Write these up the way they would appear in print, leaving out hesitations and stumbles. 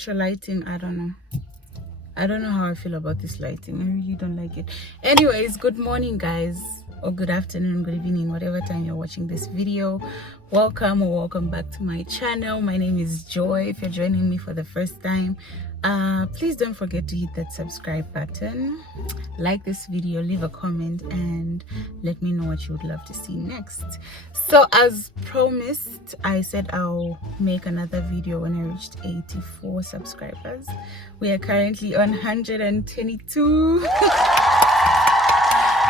natural lighting, I don't know how I feel about this lighting. I really don't like it. Anyways, good morning guys, or good afternoon, good evening, whatever time you're watching this video. Welcome back to my channel. My name is Joy. If you're joining me for the first time, please don't forget to hit that subscribe button, like this video, leave a comment, and let me know what you would love to see next. So as promised, I said I'll make another video when I reached 84 subscribers. We are currently on 122.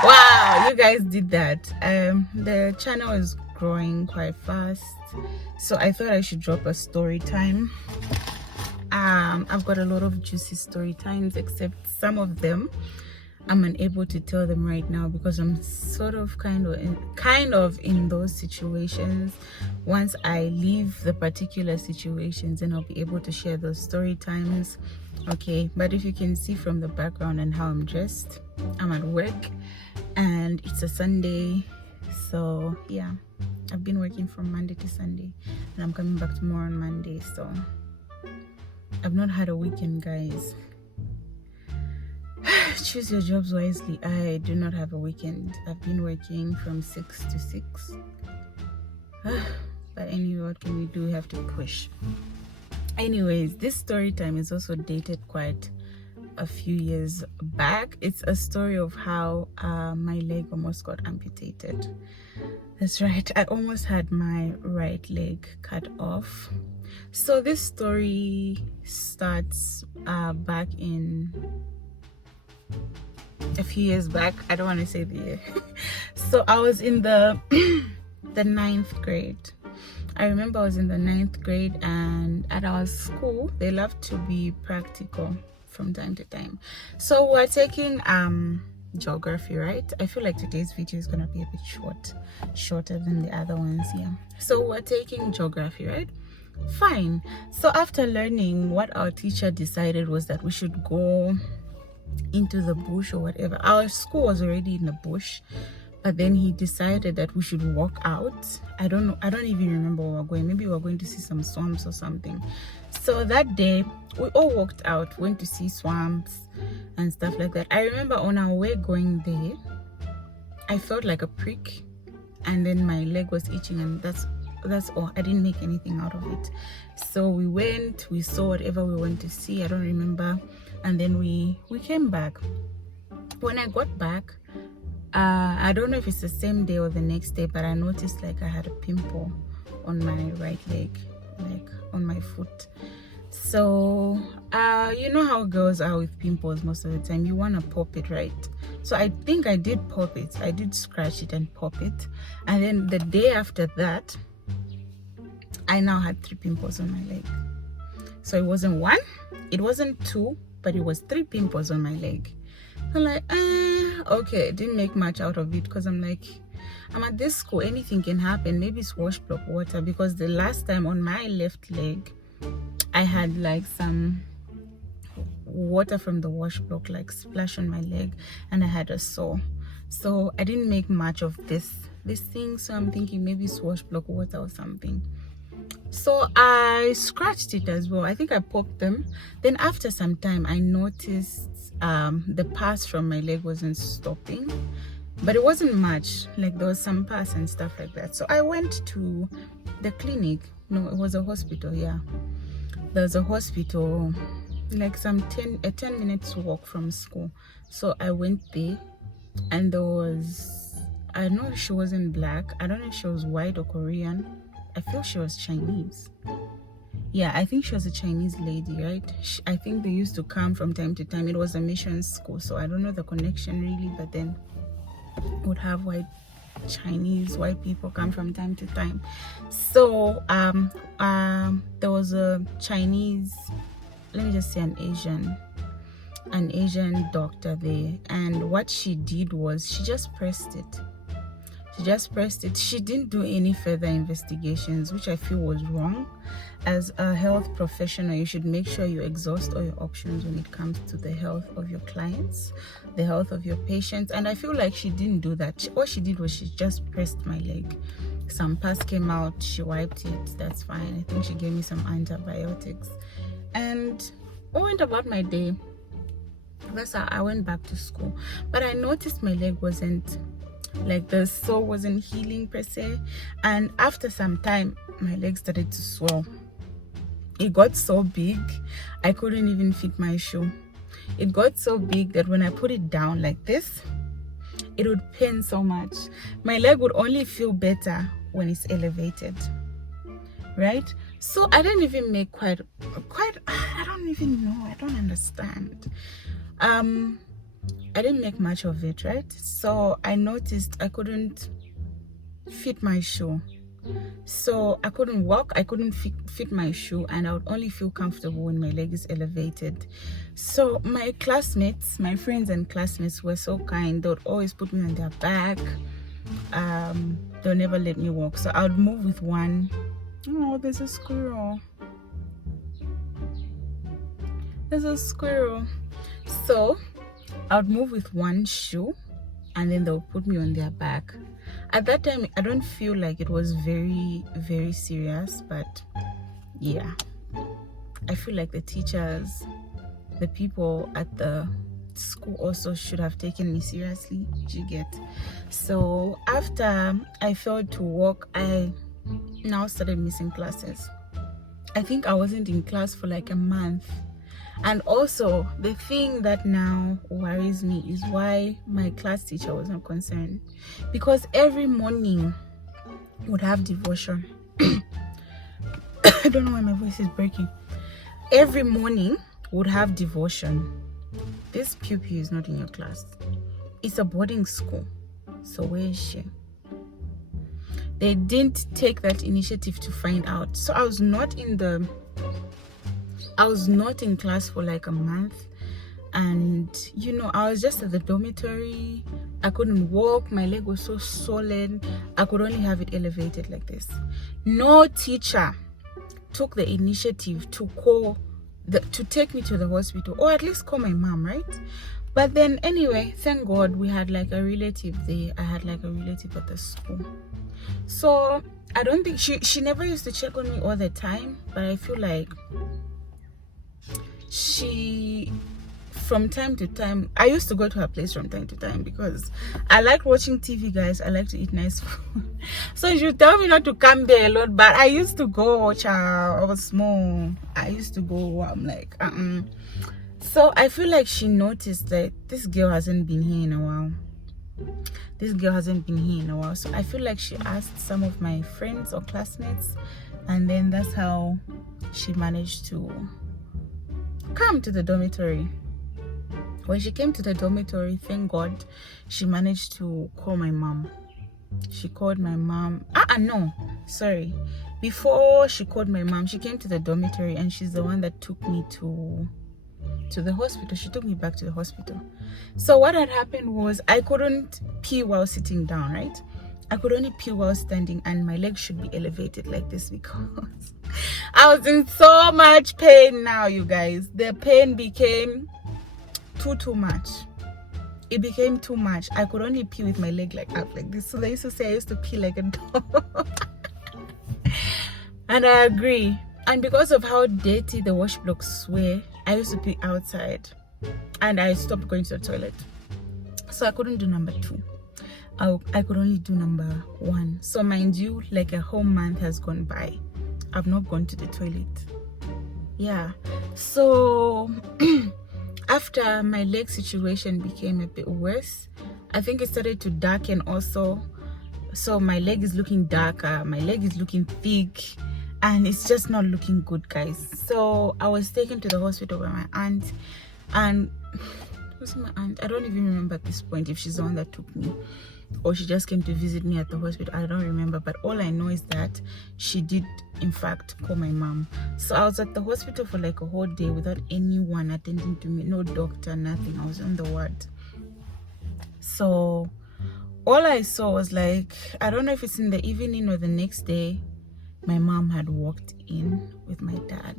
Wow, you guys did that. The channel is growing quite fast, so I thought I should drop a story time. I've got a lot of juicy story times, except some of them I'm unable to tell them right now because I'm sort of kind of in those situations. Once I leave the particular situations, then I'll be able to share those story times. Okay, but if you can see from the background and how I'm dressed, I'm at work and it's a Sunday. So yeah, I've been working from Monday to Sunday and I'm coming back tomorrow on Monday. So I've not had a weekend, guys. Choose your jobs wisely. I do not have a weekend. I've been working from 6 to 6. But anyway, what can we do? We have to push. Anyways, this story time is also dated quite a few years back. It's a story of how my leg almost got amputated. That's right, I almost had my right leg cut off. So this story starts back in a few years back. I don't want to say the year. So I was in the 9th grade. I remember I was in the 9th grade, and at our school they love to be practical from time to time. So we're taking geography, right? I feel like today's video is gonna be a bit shorter than the other ones. Yeah, so we're taking geography, right? Fine. So after learning, what our teacher decided was that we should go into the bush or whatever. Our school was already in the bush, but then he decided that we should walk out. I don't even remember where we were going. Maybe we were going to see some swamps or something. So that day we all walked out, went to see swamps and stuff like that. I remember on our way going there, I felt like a prick, and then my leg was itching, and that's all. I didn't make anything out of it. So we went, we saw whatever we went to see, I don't remember, and then we came back. When I got back, I don't know if it's the same day or the next day, but I noticed like I had a pimple on my right leg, like on my foot. So you know how girls are with pimples most of the time, you want to pop it, right? So I think I did pop it. I did scratch it and pop it, and then the day after that I now had 3 pimples on my leg. So it wasn't 1, it wasn't 2, but it was 3 pimples on my leg. I'm like, okay, didn't make much out of it because I'm like, I'm at this school, anything can happen. Maybe it's wash block water, because the last time on my left leg I had like some water from the wash block like splash on my leg, and I had a sore. So I didn't make much of this thing, so I'm thinking maybe it's wash block water or something. So I scratched it as well. I think I popped them. Then after some time I noticed the pus from my leg wasn't stopping, but it wasn't much, like there was some pus and stuff like that. So I went to the clinic. No, it was a hospital. Yeah, there's a hospital like some 10 minutes walk from school. So I went there, and there was, I know if she wasn't black, I don't know if she was white or Korean. I feel she was Chinese. Yeah, I think she was a Chinese lady, right? I think they used to come from time to time. It was a mission school, so I don't know the connection really, but then would have white people come from time to time. So there was a Chinese, let me just say an Asian doctor there, and what she did was she just pressed it. She didn't do any further investigations, which I feel was wrong. As a health professional, you should make sure you exhaust all your options when it comes to the health of your clients, the health of your patients, and I feel like she didn't do that. All she did was she just pressed my leg. Some pus came out, she wiped it, that's fine. I think she gave me some antibiotics, and I went about my day. That's how I went back to school. But I noticed my leg wasn't, like, the sore wasn't healing per se, and after some time my leg started to swell. It got so big I couldn't even fit my shoe. It got so big that when I put it down like this, it would pain so much. My leg would only feel better when it's elevated, right? So I didn't even make quite I don't even know, I don't understand. I didn't make much of it, right? So I noticed I couldn't fit my shoe. So I couldn't walk, I couldn't fit my shoe, and I would only feel comfortable when my leg is elevated. So my classmates, my friends and classmates were so kind. They would always put me on their back. They'll never let me walk. So I would move with one. Oh, there's a squirrel. There's a squirrel. So I would move with one shoe, and then they'll put me on their back. At that time, I don't feel like it was very, very serious, but yeah, I feel like the teachers, the people at the school also should have taken me seriously. You get? So after I failed to walk, I now started missing classes. I think I wasn't in class for like a month. And also, the thing that now worries me is why my class teacher was not concerned. Because every morning would have devotion. I don't know why my voice is breaking. Every morning would have devotion. This pupil is not in your class. It's a boarding school. So where is she? They didn't take that initiative to find out. So I was not in class for like a month, and you know, I was just at the dormitory. I couldn't walk, my leg was so swollen, I could only have it elevated like this. No teacher took the initiative to take me to the hospital, or at least call my mom, right? But then anyway, thank God we had like a relative there. I had like a relative at the school. So I don't think she never used to check on me all the time, but I feel like she, from time to time, I used to go to her place from time to time because I like watching TV, guys. I like to eat nice food. So she would tell me not to come there a lot, but I used to go. I was small. I used to go. I'm like, So I feel like she noticed that this girl hasn't been here in a while. So I feel like she asked some of my friends or classmates, and then that's how she managed to come to the dormitory. When she came to the dormitory, thank God, she managed to call my mom. She called my mom. No, sorry. Before she called my mom, she came to the dormitory, and she's the one that took me to the hospital. She took me back to the hospital. So what had happened was I couldn't pee while sitting down, right? I could only pee while standing, and my legs should be elevated like this because I was in so much pain now, you guys. The pain became too much. It became too much. I could only pee with my leg like up like this. So they used to say I used to pee like a dog. And I agree. And because of how dirty the wash blocks were, I used to pee outside, and I stopped going to the toilet. So I couldn't do number 2. I could only do number 1. So mind you, like a whole month has gone by. I've not gone to the toilet. Yeah. So after my leg situation became a bit worse, I think it started to darken also. So my leg is looking darker, my leg is looking thick, and it's just not looking good, guys. So I was taken to the hospital by my aunt, and who's my aunt? I don't even remember at this point if she's the one that took me or she just came to visit me at the hospital. I don't remember, but all I know is that she did in fact call my mom. So I was at the hospital for like a whole day without anyone attending to me, no doctor, nothing. I was on the ward. So all I saw was, like, I don't know if it's in the evening or the next day, my mom had walked in with my dad.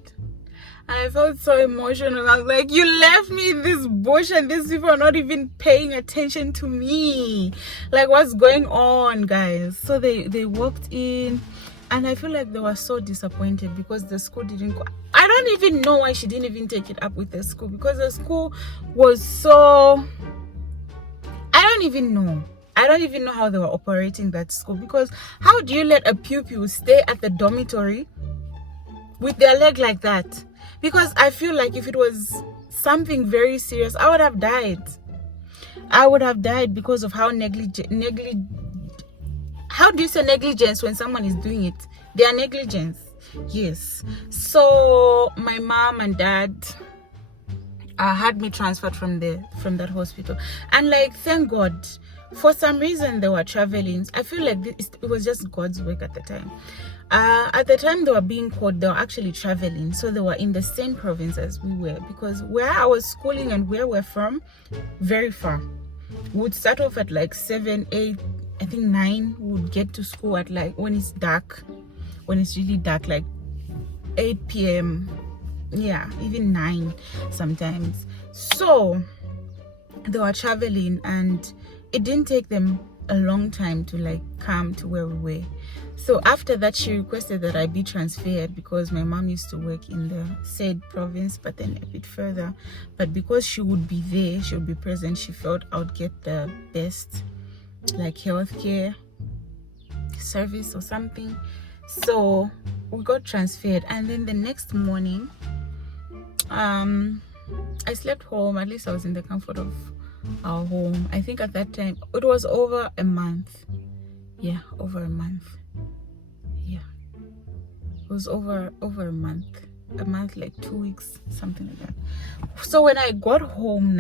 I felt so emotional. I was like, you left me in this bush and these people are not even paying attention to me. Like, what's going on, guys? So they walked in, And I feel like they were so disappointed because the school didn't go. I don't even know why she didn't even take it up with the school, because the school was so, I don't even know how they were operating that school. Because how do you let a pupil stay at the dormitory with their leg like that? Because I feel like if it was something very serious, I would have died. Because of how how do you say negligence when someone is doing it? They are negligence. Yes. So my mom and dad had me transferred from that hospital, and like, thank God, for some reason they were traveling. I feel like it was just God's work at the time. At the time they were being called, they were actually traveling, so they were in the same province as we were, because where I was schooling and where we're from, very far. We would start off at like 7, 8, I think 9. We would get to school at like, when it's dark, when it's really dark, like 8 p.m. Yeah, even 9 sometimes. So they were traveling, and it didn't take them a long time to like come to where we were. So after that, she requested that I be transferred, because my mom used to work in the said province, but then a bit further. But because she would be there, she would be present, she felt I would get the best like healthcare service or something. So we got transferred, and then the next morning, I slept home. At least I was in the comfort of our home. I think at that time it was over a month. Yeah, over a month. Yeah, it was over a month, like 2 weeks, something like that. So when we got home,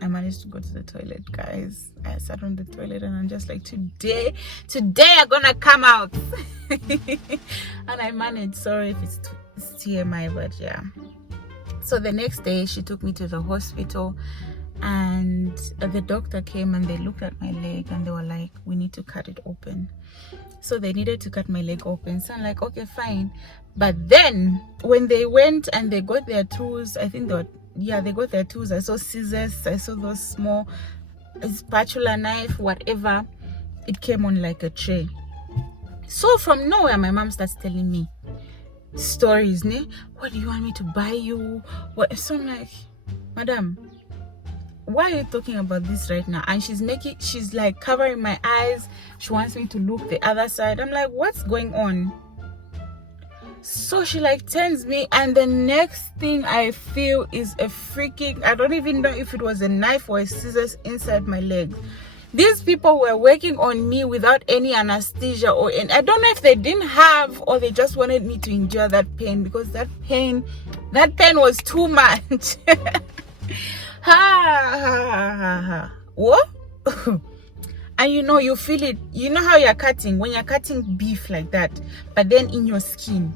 I managed to go to the toilet, guys. I sat on the toilet and I'm just like, today I'm gonna come out. And I managed. Sorry if it's TMI, but yeah. So the next day she took me to the hospital, and the doctor came and they looked at my leg and they were like, we need to cut it open. So they needed to cut my leg open. So I'm like, okay, fine. But then when they went and they got their tools, I think they got their tools. I saw scissors, I saw those small spatula, knife, whatever. It came on like a tray. So from nowhere, my mom starts telling me stories, ne? What do you want me to buy you? What? So I'm like, madam, why are you talking about this right now? And she's like covering my eyes. She wants me to look the other side. I'm like, what's going on? So she like turns me, and the next thing I feel is a freaking, I don't even know if it was a knife or a scissors inside my leg. These people were working on me without any anesthesia I don't know if they didn't have, or they just wanted me to endure that pain, because that pain was too much. What? And you feel it. You know how you're cutting, when you're cutting beef like that, but then in your skin.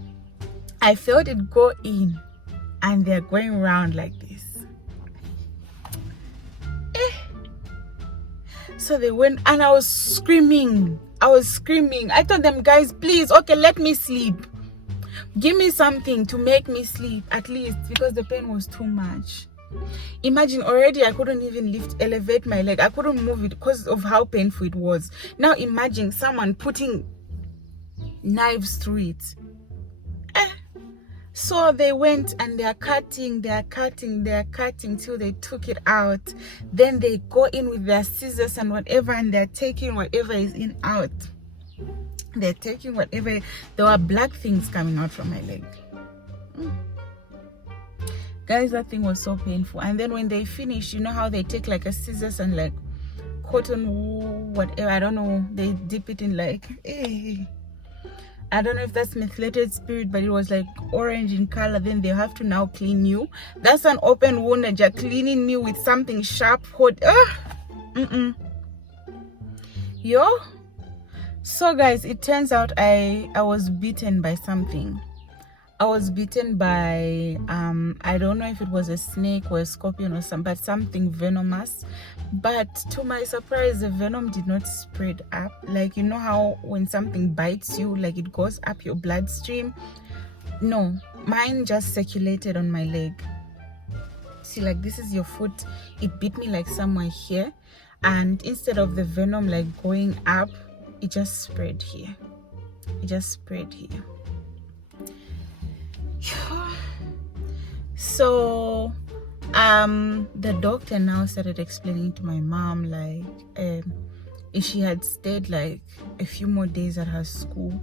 I felt it go in, and they're going around like this. So they went, and I was screaming. I told them, guys, please, okay, let me sleep. Give me something to make me sleep, at least, because the pain was too much. Imagine, already I couldn't even elevate my leg. I couldn't move it because of how painful it was. Now imagine someone putting knives through it. So they went and they're cutting till they took it out. Then they go in with their scissors and whatever, and they're taking whatever is in out. They're taking whatever. There were black things coming out from my leg. Guys, that thing was so painful. And then when they finish, you know how they take like a scissors and like cotton wool, whatever, I don't know, they dip it in like, I don't know if that's methylated spirit, but it was like orange in color. Then they have to now clean you. That's an open wound, and you're cleaning me with something sharp, hot. Yo. So guys, it turns out I was bitten by something. I was bitten by I don't know if it was a snake or a scorpion or something venomous. But to my surprise, the venom did not spread up. Like, you know how when something bites you, like it goes up your bloodstream? No, mine just circulated on my leg. See, like, this is your foot. It bit me like somewhere here, and instead of the venom like going up, it just spread here. It just spread here. So the doctor now started explaining to my mom, like, if she had stayed like a few more days at her school,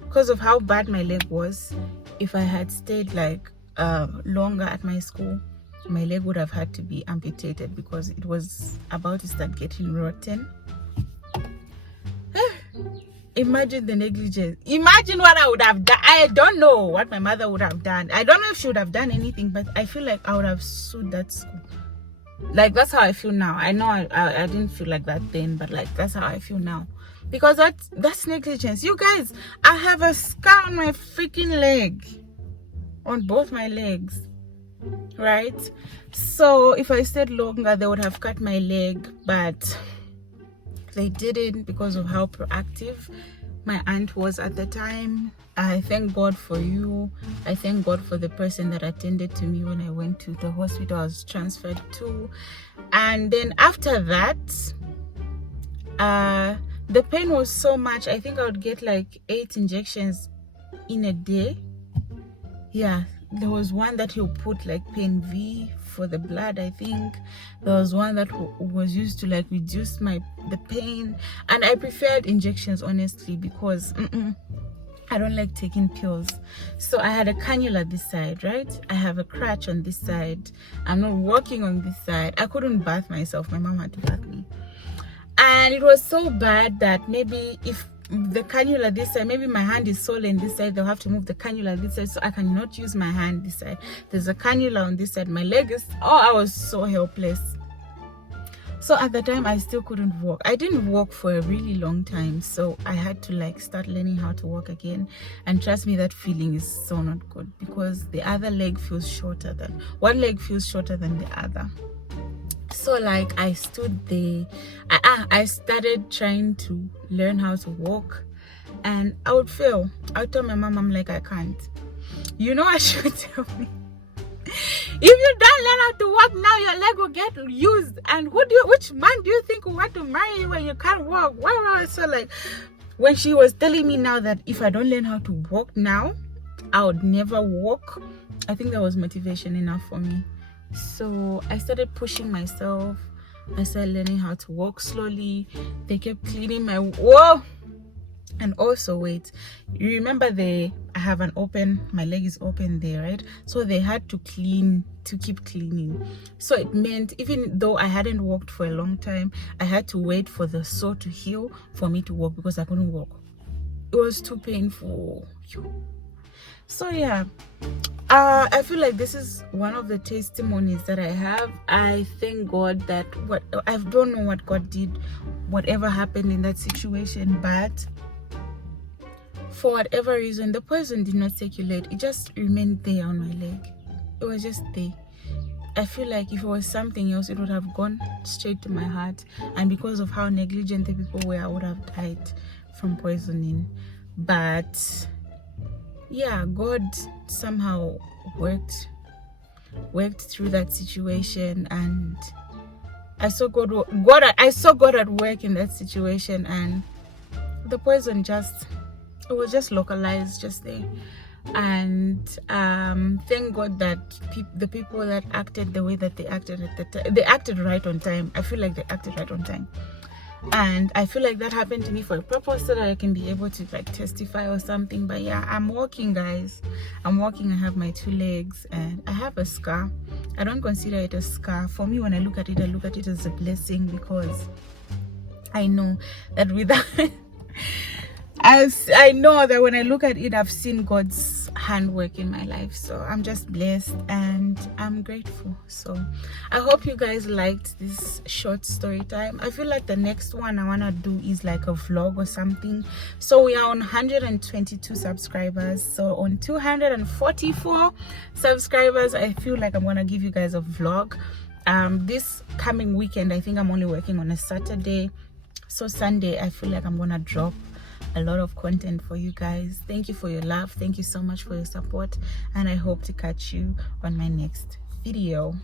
because of how bad my leg was, if I had stayed like longer at my school, my leg would have had to be amputated because it was about to start getting rotten. Imagine the negligence. Imagine what I would have done. I don't know what my mother would have done. I don't know if she would have done anything, but I feel like I would have sued that school. Like, that's how I feel now. I know I didn't feel like that then, but like, that's how I feel now, because that's negligence. You guys, I have a scar on my freaking leg, on both my legs, right? So if I stayed longer, they would have cut my leg, but they didn't, because of how proactive my aunt was at the time. I thank God for you. I thank God for the person that attended to me when I went to the hospital I was transferred to. And then after that, the pain was so much. I think I would get like 8 injections in a day. Yeah, there was one that he'll put like pain V for the blood. I think there was one that was used to like reduce the pain, and I preferred injections, honestly, because I don't like taking pills. So I had a cannula this side, right? I have a crutch on this side. I'm not walking on this side. I couldn't bath myself. My mom had to bath me, and it was so bad that maybe if the cannula this side, maybe my hand is swollen this side, they'll have to move the cannula this side, so I cannot use my hand this side. There's a cannula on this side. My leg is, I was so helpless. So at the time, I still couldn't walk. I didn't walk for a really long time, so I had to like start learning how to walk again. And trust me, that feeling is so not good, because the other leg feels shorter than one leg feels shorter than the other. So like, I stood there, I started trying to learn how to walk, and I would fail. I would tell my mom, I'm like, I can't. You know what she would tell me? If you don't learn how to walk now, your leg will get used. And which man do you think will want to marry you when you can't walk? Why? So like, when she was telling me now that if I don't learn how to walk now, I would never walk, I think that was motivation enough for me. So I started pushing myself. I started learning how to walk slowly. They kept cleaning my and also, wait, you remember I have my leg is open there, right? So they had to keep cleaning. So it meant even though I hadn't walked for a long time, I had to wait for the sore to heal for me to walk, because I couldn't walk. It was too painful. So yeah, I feel like this is one of the testimonies that I have. I thank God that I don't know what God did, whatever happened in that situation, but for whatever reason, the poison did not circulate. It just remained there on my leg. It was just there. I feel like if it was something else, it would have gone straight to my heart, and because of how negligent the people were, I would have died from poisoning. But yeah, God somehow worked through that situation, and I saw God at work in that situation, and the poison it was just localized just there. And thank God that the people that acted the way that they acted at the time, they acted right on time. I feel like they acted right on time, and I feel like that happened to me for a purpose, so that I can be able to like testify or something. But yeah, I'm walking, guys. I'm walking. I have my 2 legs, and I have a scar. I don't consider it a scar. For me, when I look at it as a blessing, because I know that without I know that when I look at it, I've seen God's handwork in my life. So I'm just blessed and I'm grateful. So I hope you guys liked this short story time. I feel like the next one I want to do is like a vlog or something. So we are on 122 subscribers. So on 244 subscribers, I feel like I'm going to give you guys a vlog. This coming weekend, I think I'm only working on a Saturday. So Sunday, I feel like I'm going to drop a lot of content for you guys. Thank you for your love. Thank you so much for your support, and I hope to catch you on my next video.